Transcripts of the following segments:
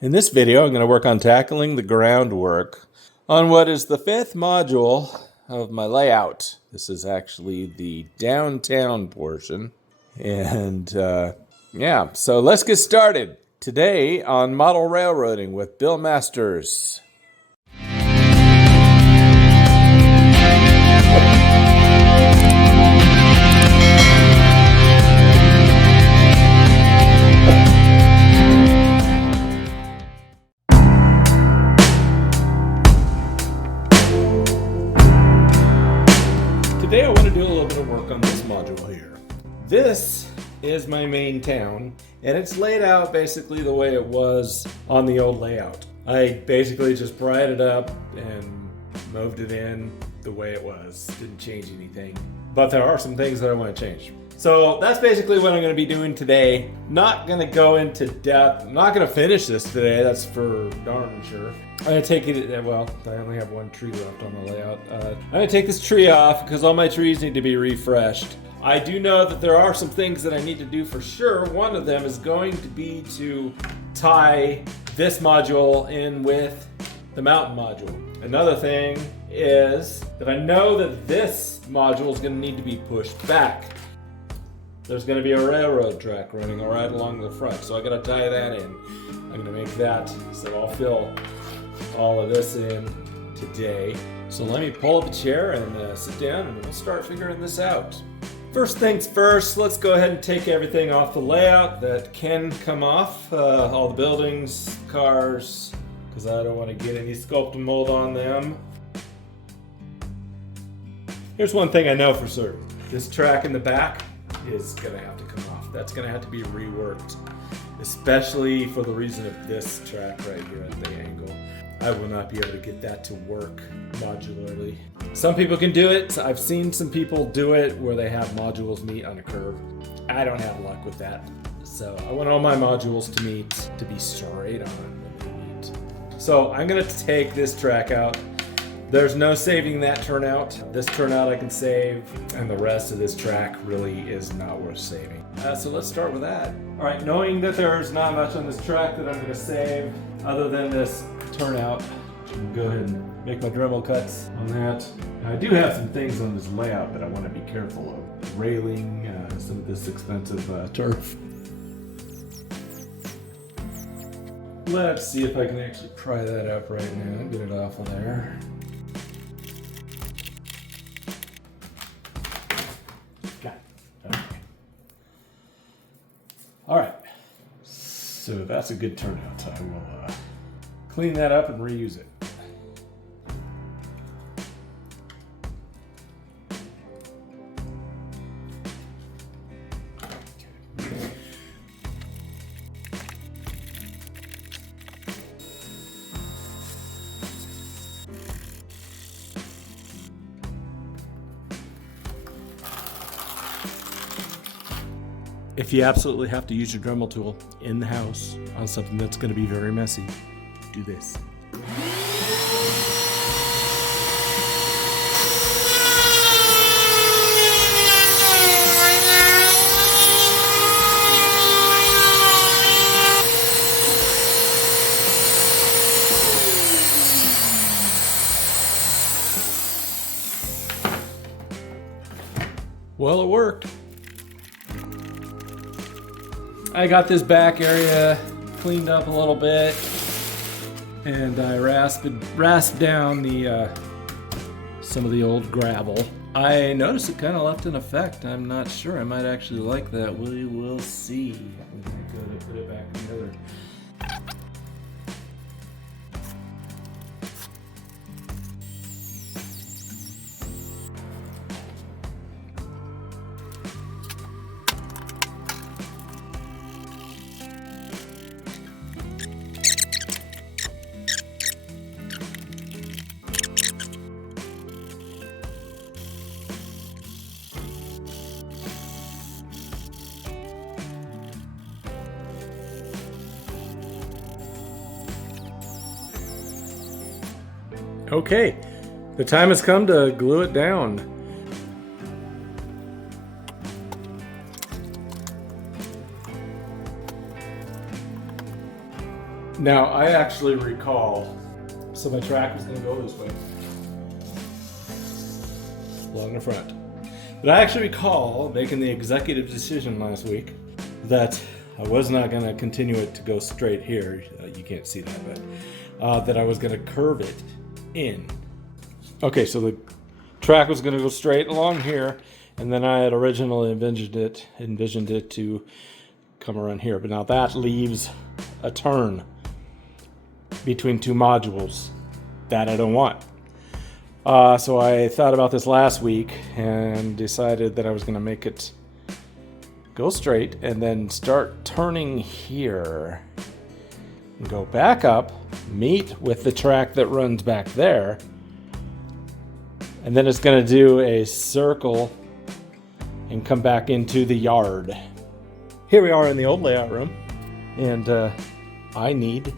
In this video, I'm going to work on tackling the groundwork on what is the fifth module of my layout. This is actually the downtown portion. And yeah, so let's get started. Today on model railroading with Bill Masters. Today I want to do a little bit of work on this module here. This is my main town, and it's laid out basically the way it was on the old layout. I basically just pried it up and moved it in the way it was. Didn't change anything. But there are some things that I want to change. So that's basically what I'm going to be doing today. Not going to go into depth. I'm not going to finish this today, that's for darn sure. I'm going to take it, well, I only have one tree left on the layout. I'm going to take this tree off because all my trees need to be refreshed. I do know that there are some things that I need to do for sure. One of them is going to be to tie this module in with the mountain module. Another thing is that I know that this module is going to need to be pushed back. There's going to be a railroad track running right along the front, so I got to tie that in. I'm going to make that, so I'll fill all of this in today. So let me pull up a chair and sit down and we'll start figuring this out. First things first, let's go ahead and take everything off the layout that can come off. All the buildings, cars, because I don't want to get any sculptamold on them. Here's one thing I know for certain. This track in the back is going to have to come off. That's going to have to be reworked, especially for the reason of this track right here at the angle. I will not be able to get that to work modularly. Some people can do it. I've seen some people do it where they have modules meet on a curve. I don't have luck with that. So I want all my modules to be straight on when they meet. So I'm going to take this track out. There's no saving that turnout. This turnout I can save, and the rest of this track really is not worth saving. So let's start with that. All right, knowing that there's not much on this track that I'm going to save other than this turnout, I'm going to go ahead and make my Dremel cuts on that. Now, I do have some things on this layout that I want to be careful of. Railing, some of this expensive turf. Let's see if I can actually pry that up right now and get it off of there. All right, so that's a good turnout. I will clean that up and reuse it. If you absolutely have to use your Dremel tool in the house on something that's going to be very messy, do this. Well, it worked. I got this back area cleaned up a little bit, and I rasped down the some of the old gravel. I noticed it kind of left an effect. I'm not sure. I might actually like that. We will see when I go to put it back together. Okay, the time has come to glue it down. Now, I actually recall, so my track was gonna go this way, along the front. But I actually recall making the executive decision last week that I was not gonna continue it to go straight here. You can't see that, but that I was gonna curve it in. Okay, so the track was gonna go straight along here, and then I had originally envisioned it to come around here. But now that leaves a turn between two modules that I don't want. So I thought about this last week and decided that I was going to make it go straight and then start turning here and go back up, meet with the track that runs back there, and then it's going to do a circle and come back into the yard. Here we are in the old layout room, and I need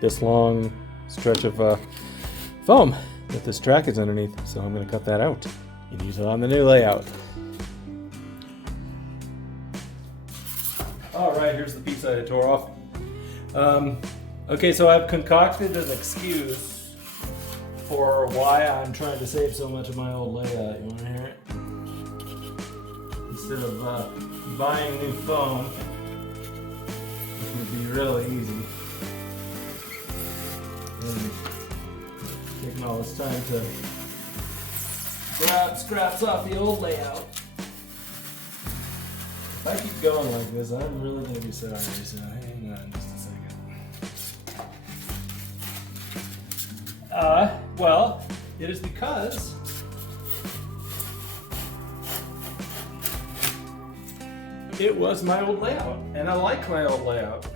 this long stretch of foam that this track is underneath, so I'm going to cut that out and use it on the new layout. All right, here's the piece I tore off. Okay, so I've concocted an excuse for why I'm trying to save so much of my old layout. You want to hear it? Instead of buying new foam, which would be really easy, and taking all this time to grab scraps off the old layout. If I keep going like this, I'm really going to be sorry, so hang on just a second. Well, it is because it was my old layout, and I like my old layout.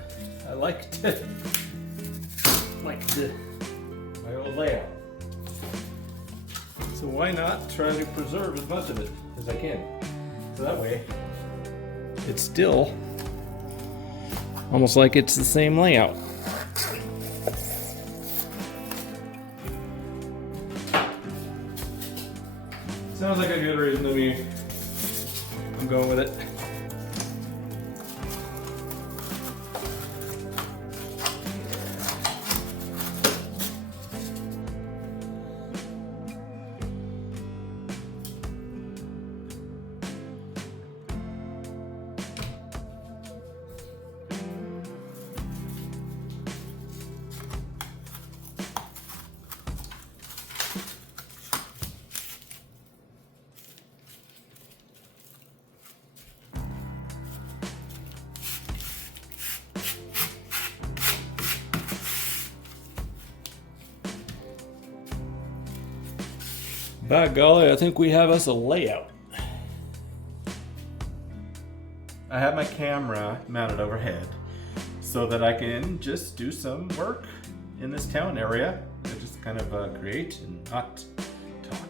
I liked it. My old layout. So why not try to preserve as much of it as I can? So that way, it's still almost like it's the same layout. Sounds like a good reason to me. I'm going with it. By golly, I think we have us a layout. I have my camera mounted overhead so that I can just do some work in this town area and just kind of create and not talk.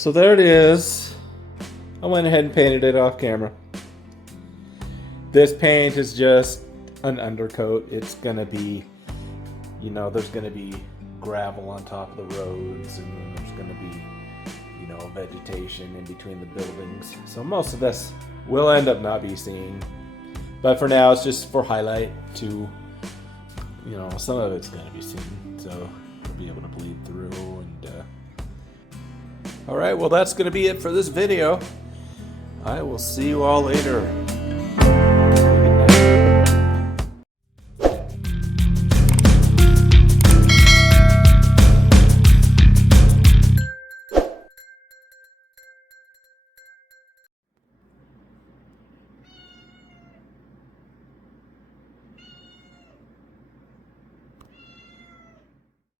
So there it is. I went ahead and painted it off camera. This paint is just an undercoat. It's gonna be, you know, there's gonna be gravel on top of the roads, and then there's gonna be, you know, vegetation in between the buildings. So most of this will end up not be seen. But for now, it's just for highlight to, you know, some of it's gonna be seen. So we'll be able to bleed through. And all right, well, that's gonna be it for this video. I will see you all later.